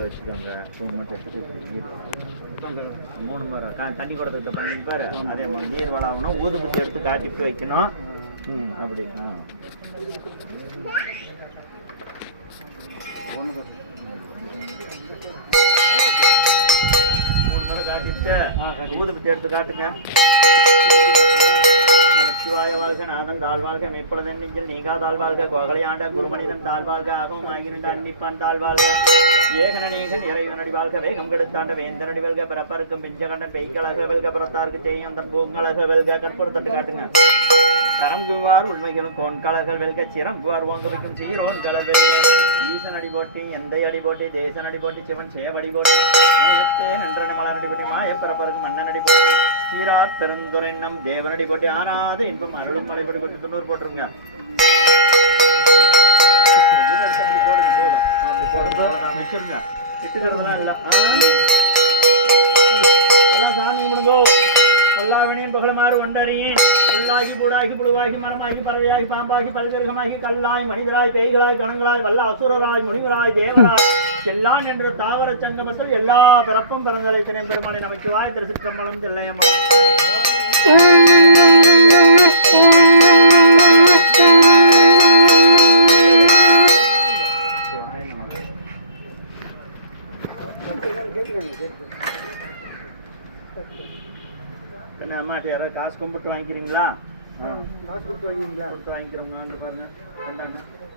தண்ணியில் வச்சுக்கோங்க. 2 மணி நீர் 3 முறை தண்ணி கொடுத்துக்கிட்ட பண்ணி பாரு. அதே மாதிரி நீர் வளாகணும். ஊதுபத்தி எடுத்து காட்டிட்டு வைக்கணும். அப்படி 3 முறை காட்டிட்டு ஊதுபத்தி எடுத்து காட்டுங்க. சிவாய வாழ்க நாதன் தாழ்வாழ்க மெப்பொழுதன் நெஞ்சில் நீங்கா தாழ்வாழ்க கொகலையாண்ட குருமனிதன் தாழ்வாழ்க ஆகும் ஆகிருண்ட அன்னிப்பான் தாழ்வாழ்க ஏகனநேகன் இறைவனடி வாழ்க வேகம் கெடுத்தாண்ட வேந்தனடி வெல்க பிறப்பருக்கும் பெஞ்சகண்டன் பெய்களாக வெல்க பிறத்தாருக்கு செய்யும் தன் பூங்களாக வெல்க கற்பொருத்தட்டு காட்டுங்க. கரங்குவார் உண்மைகளும் கோன்கலர்கள் வெல்க சிறங்குவார் ஓங்குவிக்கும் சீரோன்களர் வெல்க ஈசன் அடி போட்டி எந்தை அடி போட்டி தேசன் அடி போட்டி சிவன் சேவடி போட்டி நின்றன மலரடி போட்டி மாய பிறப்பருக்கும் மன்னன் அடி போட்டி சீரார் பெருந்துரை நம் தேவனடி போட்டி ஆறாத இன்பம் அருளும் மலைப்படி கொண்டு 90 போட்டுருங்க. வச்சிருங்க விட்டுக்கிறதுலாம் இல்ல. எல்லாம் சாமி முடுங்கோ. கொல்லாவணியின் புகழமாறு ஒன்றறியேன். புல்லாகி பூடாகி புழுவாகி மரமாகி பறவையாகி பாம்பாகி பல்விருகமாகி கல்லாய் மனிதராய் பேய்களாய் கணங்களாய் வல்ல அசுரராய் முனிவராய் தேவராய் எல்லாம் என்று தாவர சங்கமத்தில் எல்லா பிறப்பும் பிறந்தலை தினை பெருமானை நமச்சிவாய் திருச்சிற்றம்பலம் தில்லையமோ. அம்மாட்ட யாராவது காசு கும்பிட்டு வாங்கிக்கிறீங்களா? கொடுத்து வாங்கிக்கிறவங்க பாருங்க.